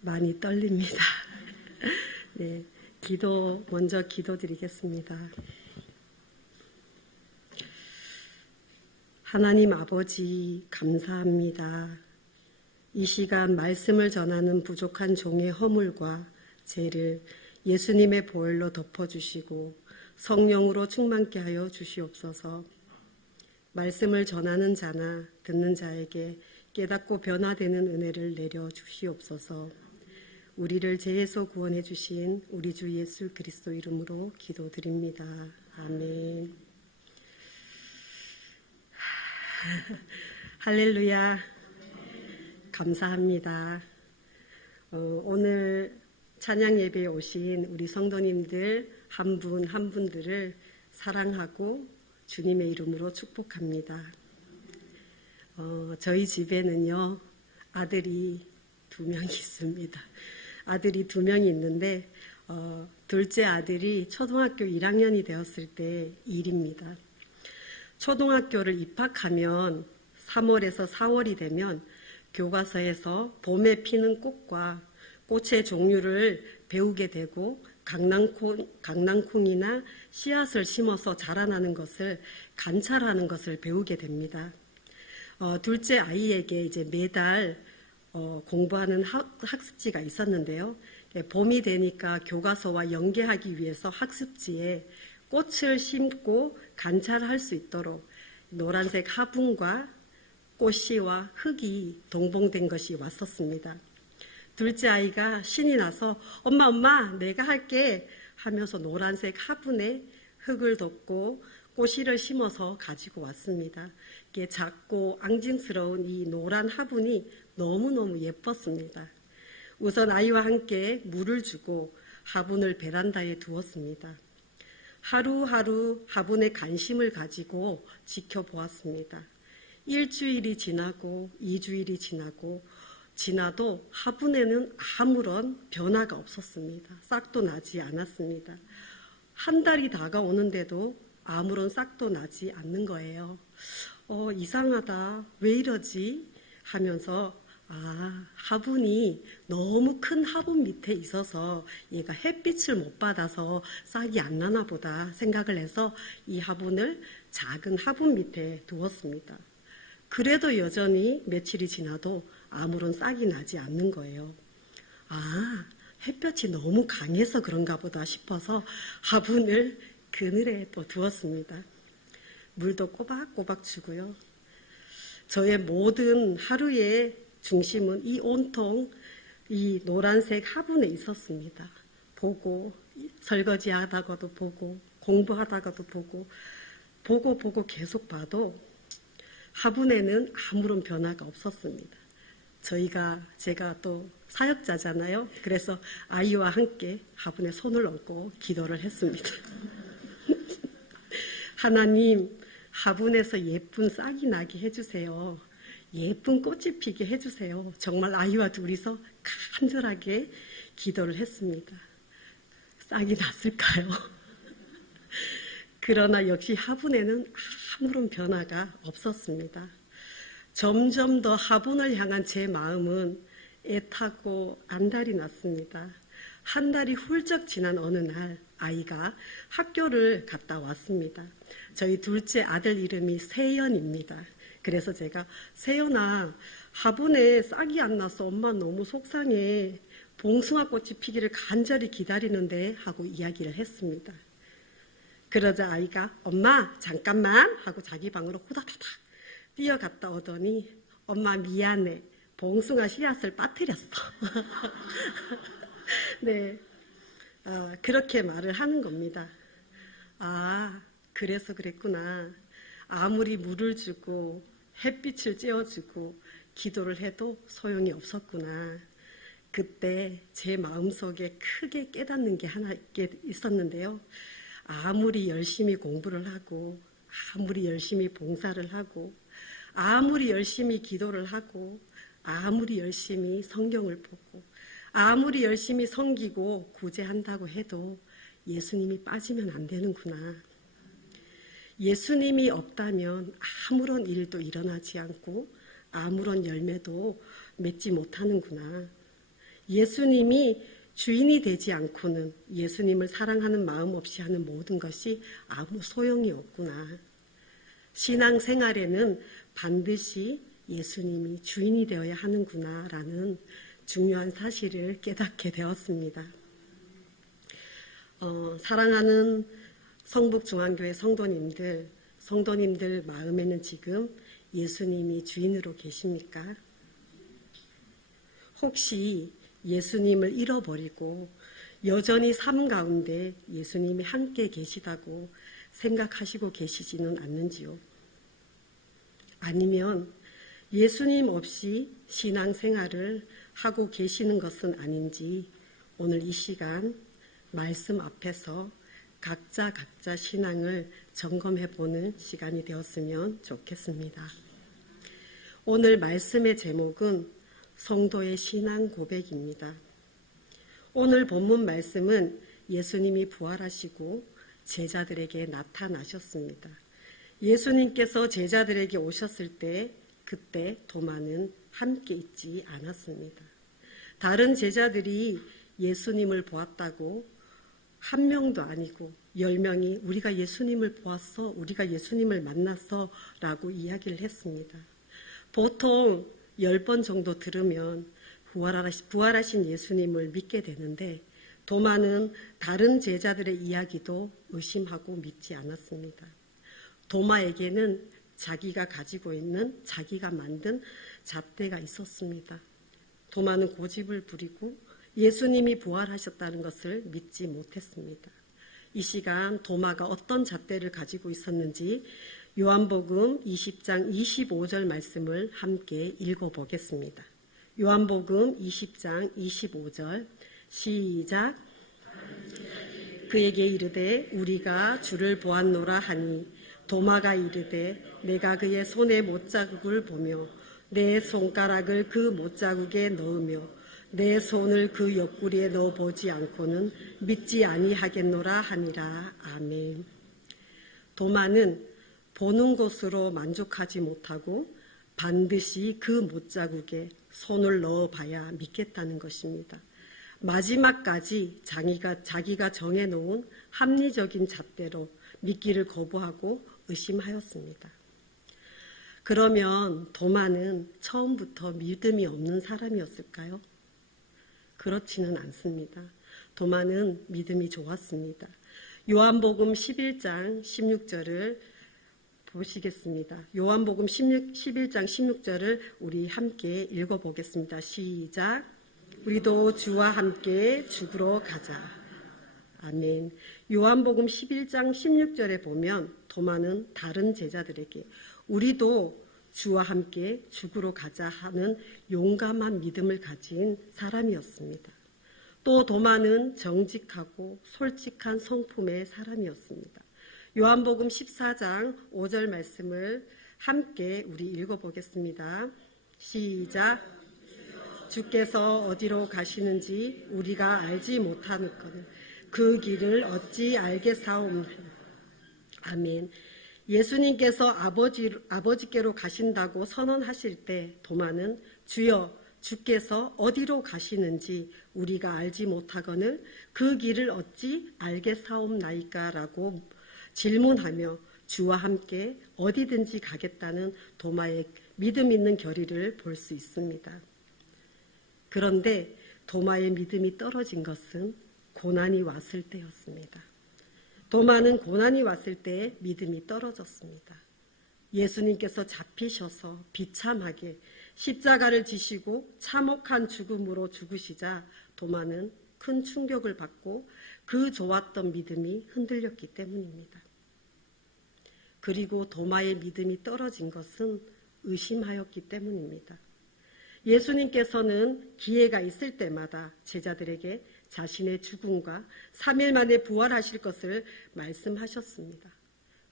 많이 떨립니다. 네, 먼저 기도드리겠습니다. 하나님 아버지, 감사합니다. 이 시간 말씀을 전하는 부족한 종의 허물과 죄를 예수님의 보혈로 덮어주시고 성령으로 충만케 하여 주시옵소서. 말씀을 전하는 자나 듣는 자에게 깨닫고 변화되는 은혜를 내려 주시옵소서. 우리를 죄에서 구원해 주신 우리 주 예수 그리스도 이름으로 기도드립니다. 아멘. 할렐루야. 감사합니다. 오늘 찬양 예배에 오신 우리 성도님들 한 분 한 분들을 사랑하고 주님의 이름으로 축복합니다. 저희 집에는요, 아들이 2명이 있습니다. 아들이 2명이 있는데 둘째 아들이 초등학교 1학년이 되었을 때 일입니다. 초등학교를 입학하면 3월에서 4월이 되면 교과서에서 봄에 피는 꽃과 꽃의 종류를 배우게 되고 강낭콩이나 씨앗을 심어서 자라나는 것을 관찰하는 것을 배우게 됩니다. 둘째 아이에게 이제 매달 공부하는 학습지가 있었는데요. 봄이 되니까 교과서와 연계하기 위해서 학습지에 꽃을 심고 관찰할 수 있도록 노란색 화분과 꽃씨와 흙이 동봉된 것이 왔었습니다. 둘째 아이가 신이 나서 엄마 내가 할게 하면서 노란색 화분에 흙을 덮고 꽃씨를 심어서 가지고 왔습니다. 이게 작고 앙증스러운 이 노란 화분이 너무너무 예뻤습니다. 우선 아이와 함께 물을 주고 화분을 베란다에 두었습니다. 하루하루 화분에 관심을 가지고 지켜보았습니다. 일주일이 지나고 2주일이 지나도 화분에는 아무런 변화가 없었습니다. 싹도 나지 않았습니다. 한 달이 다가오는데도 아무런 싹도 나지 않는 거예요. 이상하다. 왜 이러지? 하면서 화분이 너무 큰 화분 밑에 있어서 얘가 햇빛을 못 받아서 싹이 안 나나 보다 생각을 해서 이 화분을 작은 화분 밑에 두었습니다. 그래도 여전히 며칠이 지나도 아무런 싹이 나지 않는 거예요. 햇볕이 너무 강해서 그런가 보다 싶어서 화분을 그늘에 또 두었습니다. 물도 꼬박꼬박 주고요. 저의 모든 하루의 중심은 이 온통 이 노란색 화분에 있었습니다. 보고 설거지 하다가도 보고 공부하다가도 보고 계속 봐도 화분에는 아무런 변화가 없었습니다. 제가 또 사역자잖아요. 그래서 아이와 함께 화분에 손을 얹고 기도를 했습니다. 하나님, 화분에서 예쁜 싹이 나게 해주세요. 예쁜 꽃이 피게 해주세요. 정말 아이와 둘이서 간절하게 기도를 했습니다. 싹이 났을까요? 그러나 역시 화분에는 아무런 변화가 없었습니다. 점점 더 화분을 향한 제 마음은 애타고 안달이 났습니다. 한 달이 훌쩍 지난 어느 날 아이가 학교를 갔다 왔습니다. 저희 둘째 아들 이름이 세연입니다. 그래서 제가 세연아, 화분에 싹이 안 나서 엄마 너무 속상해. 봉숭아 꽃이 피기를 간절히 기다리는데 하고 이야기를 했습니다. 그러자 아이가 엄마 잠깐만 하고 자기 방으로 후다다닥 뛰어갔다 오더니 엄마 미안해. 봉숭아 씨앗을 빠뜨렸어. 네, 그렇게 말을 하는 겁니다. 그래서 그랬구나. 아무리 물을 주고 햇빛을 쬐어주고 기도를 해도 소용이 없었구나. 그때 제 마음속에 크게 깨닫는 게 하나 있었는데요. 아무리 열심히 공부를 하고 아무리 열심히 봉사를 하고 아무리 열심히 기도를 하고 아무리 열심히 성경을 보고 아무리 열심히 섬기고 구제한다고 해도 예수님이 빠지면 안 되는구나. 예수님이 없다면 아무런 일도 일어나지 않고 아무런 열매도 맺지 못하는구나. 예수님이 주인이 되지 않고는 예수님을 사랑하는 마음 없이 하는 모든 것이 아무 소용이 없구나. 신앙생활에는 반드시 예수님이 주인이 되어야 하는구나라는 중요한 사실을 깨닫게 되었습니다. 사랑하는 성북중앙교회 성도님들 마음에는 지금 예수님이 주인으로 계십니까? 혹시 예수님을 잃어버리고 여전히 삶 가운데 예수님이 함께 계시다고 생각하시고 계시지는 않는지요? 아니면 예수님 없이 신앙생활을 하고 계시는 것은 아닌지 오늘 이 시간 말씀 앞에서 각자 신앙을 점검해 보는 시간이 되었으면 좋겠습니다. 오늘 말씀의 제목은 성도의 신앙 고백입니다. 오늘 본문 말씀은 예수님이 부활하시고 제자들에게 나타나셨습니다. 예수님께서 제자들에게 오셨을 때 그때 도마는 함께 있지 않았습니다. 다른 제자들이 예수님을 보았다고 한 명도 아니고 10명이 우리가 예수님을 보았어, 우리가 예수님을 만났어 라고 이야기를 했습니다. 보통 10번 정도 들으면 부활하신 예수님을 믿게 되는데 도마는 다른 제자들의 이야기도 의심하고 믿지 않았습니다. 도마에게는 자기가 가지고 있는 자기가 만든 잣대가 있었습니다. 도마는 고집을 부리고 예수님이 부활하셨다는 것을 믿지 못했습니다. 이 시간 도마가 어떤 잣대를 가지고 있었는지 요한복음 20장 25절 말씀을 함께 읽어보겠습니다. 요한복음 20장 25절 시작. 그에게 이르되 우리가 주를 보았노라 하니 도마가 이르되 내가 그의 손에 못자국을 보며 내 손가락을 그 못자국에 넣으며 내 손을 그 옆구리에 넣어보지 않고는 믿지 아니하겠노라 하니라. 아멘. 도마는 보는 것으로 만족하지 못하고 반드시 그 못자국에 손을 넣어봐야 믿겠다는 것입니다. 마지막까지 자기가 정해놓은 합리적인 잣대로 믿기를 거부하고 의심하였습니다. 그러면 도마는 처음부터 믿음이 없는 사람이었을까요? 그렇지는 않습니다. 도마는 믿음이 좋았습니다. 요한복음 11장 16절을 보시겠습니다. 요한복음 11장 16절을 우리 함께 읽어보겠습니다. 시작. 우리도 주와 함께 죽으러 가자. 아멘. 요한복음 11장 16절에 보면 도마는 다른 제자들에게 우리도 주와 함께 죽으러 가자 하는 용감한 믿음을 가진 사람이었습니다. 또 도마는 정직하고 솔직한 성품의 사람이었습니다. 요한복음 14장 5절 말씀을 함께 우리 읽어보겠습니다. 시작. 주께서 어디로 가시는지 우리가 알지 못하거늘 그 길을 어찌 알겠사옵나이까. 아멘. 예수님께서 아버지께로 가신다고 선언하실 때 도마는 주여 주께서 어디로 가시는지 우리가 알지 못하거늘 그 길을 어찌 알겠사옵나이까 라고 질문하며 주와 함께 어디든지 가겠다는 도마의 믿음 있는 결의를 볼 수 있습니다. 그런데 도마의 믿음이 떨어진 것은 고난이 왔을 때였습니다. 도마는 고난이 왔을 때 믿음이 떨어졌습니다. 예수님께서 잡히셔서 비참하게 십자가를 지시고 참혹한 죽음으로 죽으시자 도마는 큰 충격을 받고 그 좋았던 믿음이 흔들렸기 때문입니다. 그리고 도마의 믿음이 떨어진 것은 의심하였기 때문입니다. 예수님께서는 기회가 있을 때마다 제자들에게 자신의 죽음과 3일 만에 부활하실 것을 말씀하셨습니다.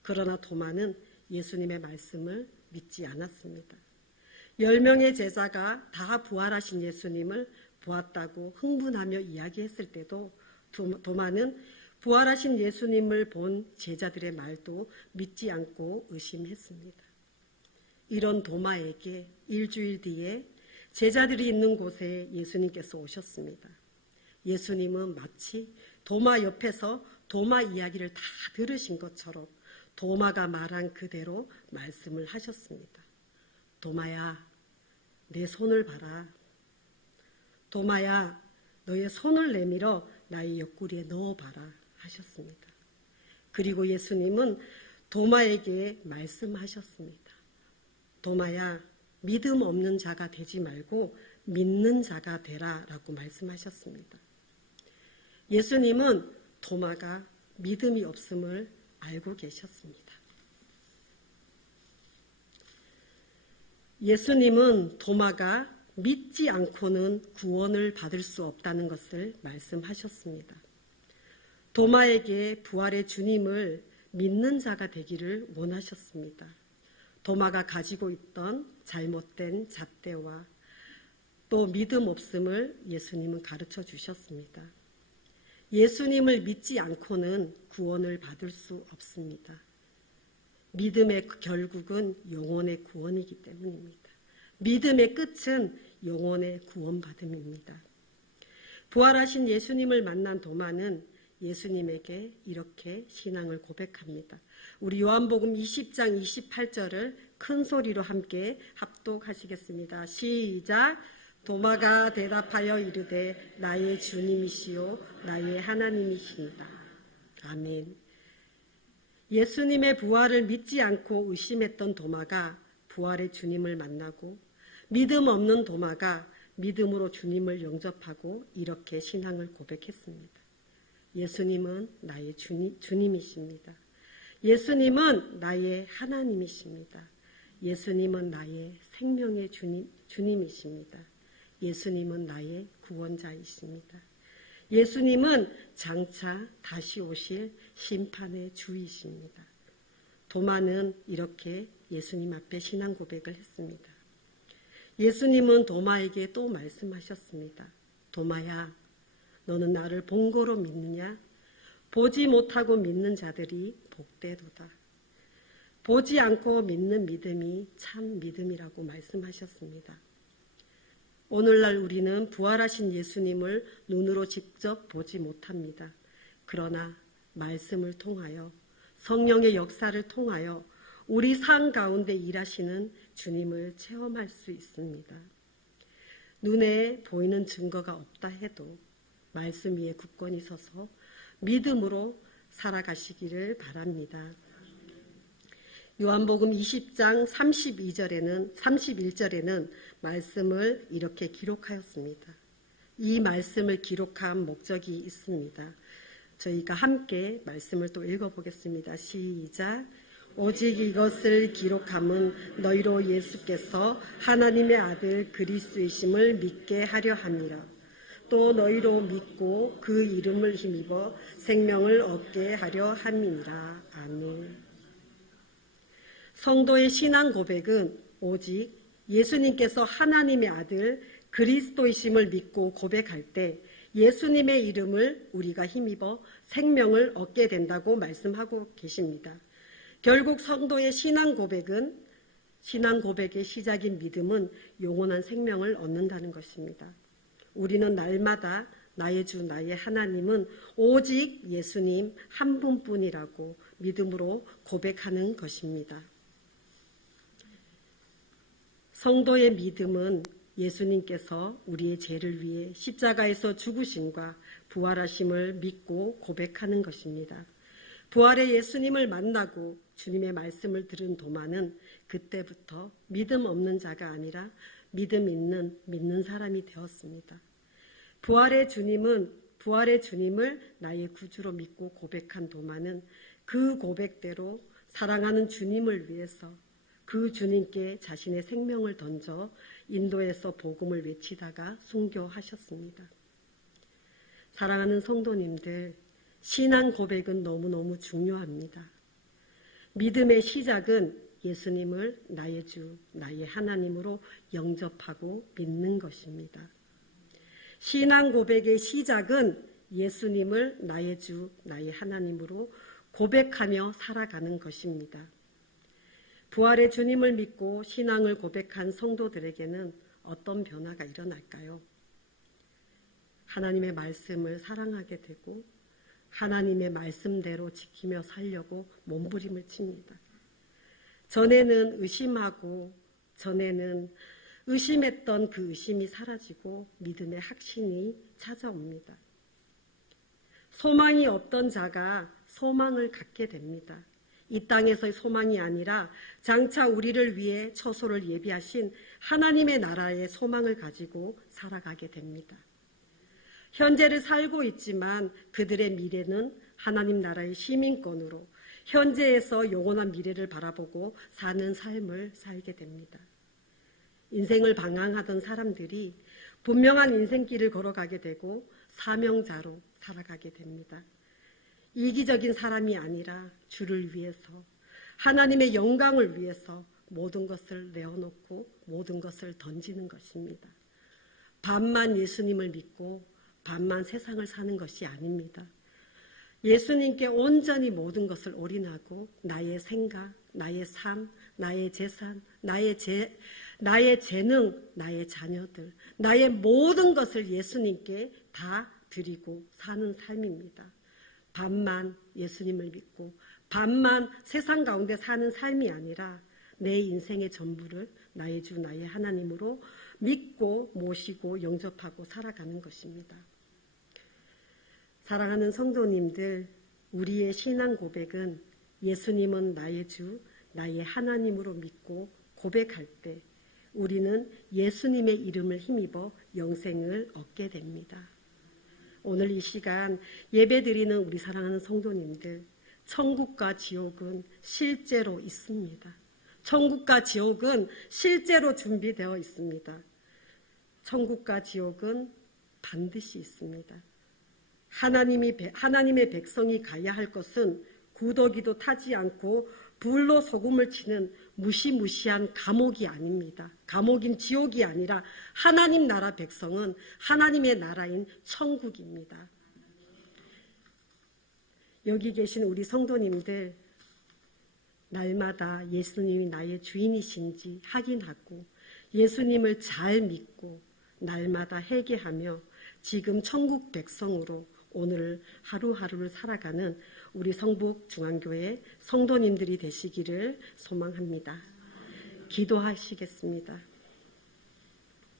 그러나 도마는 예수님의 말씀을 믿지 않았습니다. 10명의 제자가 다 부활하신 예수님을 보았다고 흥분하며 이야기했을 때도 도마는 부활하신 예수님을 본 제자들의 말도 믿지 않고 의심했습니다. 이런 도마에게 일주일 뒤에 제자들이 있는 곳에 예수님께서 오셨습니다. 예수님은 마치 도마 옆에서 도마 이야기를 다 들으신 것처럼 도마가 말한 그대로 말씀을 하셨습니다. 도마야, 내 손을 봐라. 도마야, 너의 손을 내밀어 나의 옆구리에 넣어봐라 하셨습니다. 그리고 예수님은 도마에게 말씀하셨습니다. 도마야, 믿음 없는 자가 되지 말고 믿는 자가 되라 라고 말씀하셨습니다. 예수님은 도마가 믿음이 없음을 알고 계셨습니다. 예수님은 도마가 믿지 않고는 구원을 받을 수 없다는 것을 말씀하셨습니다. 도마에게 부활의 주님을 믿는 자가 되기를 원하셨습니다. 도마가 가지고 있던 잘못된 잣대와 또 믿음 없음을 예수님은 가르쳐 주셨습니다. 예수님을 믿지 않고는 구원을 받을 수 없습니다. 믿음의 결국은 영혼의 구원이기 때문입니다. 믿음의 끝은 영혼의 구원받음입니다. 부활하신 예수님을 만난 도마는 예수님에게 이렇게 신앙을 고백합니다. 우리 요한복음 20장 28절을 큰 소리로 함께 합독하시겠습니다. 시작. 도마가 대답하여 이르되 나의 주님이시요 나의 하나님이시니라. 아멘. 예수님의 부활을 믿지 않고 의심했던 도마가 부활의 주님을 만나고 믿음 없는 도마가 믿음으로 주님을 영접하고 이렇게 신앙을 고백했습니다. 예수님은 나의 주님이십니다. 예수님은 나의 하나님이십니다. 예수님은 나의 생명의 주님이십니다. 예수님은 나의 구원자이십니다. 예수님은 장차 다시 오실 심판의 주이십니다. 도마는 이렇게 예수님 앞에 신앙 고백을 했습니다. 예수님은 도마에게 또 말씀하셨습니다. 도마야, 너는 나를 본 거로 믿느냐? 보지 못하고 믿는 자들이 복되도다. 보지 않고 믿는 믿음이 참 믿음이라고 말씀하셨습니다. 오늘날 우리는 부활하신 예수님을 눈으로 직접 보지 못합니다. 그러나 말씀을 통하여 성령의 역사를 통하여 우리 삶 가운데 일하시는 주님을 체험할 수 있습니다. 눈에 보이는 증거가 없다 해도 말씀 위에 굳건히 서서 믿음으로 살아가시기를 바랍니다. 요한복음 20장 31절에는 말씀을 이렇게 기록하였습니다. 이 말씀을 기록한 목적이 있습니다. 저희가 함께 말씀을 또 읽어보겠습니다. 시작. 오직 이것을 기록함은 너희로 예수께서 하나님의 아들 그리스도이심을 믿게 하려 함이라. 또 너희로 믿고 그 이름을 힘입어 생명을 얻게 하려 함이니라. 아멘. 성도의 신앙 고백은 오직 예수님께서 하나님의 아들 그리스도이심을 믿고 고백할 때 예수님의 이름을 우리가 힘입어 생명을 얻게 된다고 말씀하고 계십니다. 결국 성도의 신앙 고백의 시작인 믿음은 영원한 생명을 얻는다는 것입니다. 우리는 날마다 나의 주 나의 하나님은 오직 예수님 한 분뿐이라고 믿음으로 고백하는 것입니다. 성도의 믿음은 예수님께서 우리의 죄를 위해 십자가에서 죽으심과 부활하심을 믿고 고백하는 것입니다. 부활의 예수님을 만나고 주님의 말씀을 들은 도마는 그때부터 믿음 없는 자가 아니라 믿음 있는 믿는 사람이 되었습니다. 부활의 주님을 나의 구주로 믿고 고백한 도마는 그 고백대로 사랑하는 주님을 위해서 그 주님께 자신의 생명을 던져 인도에서 복음을 외치다가 순교하셨습니다. 사랑하는 성도님들, 신앙 고백은 너무너무 중요합니다. 믿음의 시작은 예수님을 나의 주, 나의 하나님으로 영접하고 믿는 것입니다. 신앙 고백의 시작은 예수님을 나의 주, 나의 하나님으로 고백하며 살아가는 것입니다. 부활의 주님을 믿고 신앙을 고백한 성도들에게는 어떤 변화가 일어날까요? 하나님의 말씀을 사랑하게 되고 하나님의 말씀대로 지키며 살려고 몸부림을 칩니다. 전에는 의심하고 전에는 의심했던 그 의심이 사라지고 믿음의 확신이 찾아옵니다. 소망이 없던 자가 소망을 갖게 됩니다. 이 땅에서의 소망이 아니라 장차 우리를 위해 처소를 예비하신 하나님의 나라의 소망을 가지고 살아가게 됩니다. 현재를 살고 있지만 그들의 미래는 하나님 나라의 시민권으로 현재에서 영원한 미래를 바라보고 사는 삶을 살게 됩니다. 인생을 방황하던 사람들이 분명한 인생길을 걸어가게 되고 사명자로 살아가게 됩니다. 이기적인 사람이 아니라 주를 위해서 하나님의 영광을 위해서 모든 것을 내어놓고 모든 것을 던지는 것입니다. 반만 예수님을 믿고 반만 세상을 사는 것이 아닙니다. 예수님께 온전히 모든 것을 올인하고 나의 생각, 나의 삶, 나의 재산, 나의 재능, 나의 자녀들, 나의 모든 것을 예수님께 다 드리고 사는 삶입니다. 반만 예수님을 믿고 반만 세상 가운데 사는 삶이 아니라 내 인생의 전부를 나의 주 나의 하나님으로 믿고 모시고 영접하고 살아가는 것입니다. 사랑하는 성도님들, 우리의 신앙 고백은 예수님은 나의 주, 나의 하나님으로 믿고 고백할 때 우리는 예수님의 이름을 힘입어 영생을 얻게 됩니다. 오늘 이 시간 예배드리는 우리 사랑하는 성도님들, 천국과 지옥은 실제로 있습니다. 천국과 지옥은 실제로 준비되어 있습니다. 천국과 지옥은 반드시 있습니다. 하나님의 백성이 가야 할 것은 구더기도 타지 않고 불로 소금을 치는 무시무시한 감옥이 아닙니다. 감옥인 지옥이 아니라 하나님 나라 백성은 하나님의 나라인 천국입니다. 여기 계신 우리 성도님들, 날마다 예수님이 나의 주인이신지 확인하고 예수님을 잘 믿고 날마다 회개하며 지금 천국 백성으로 오늘 하루하루를 살아가는 우리 성북중앙교회 성도님들이 되시기를 소망합니다. 기도하시겠습니다.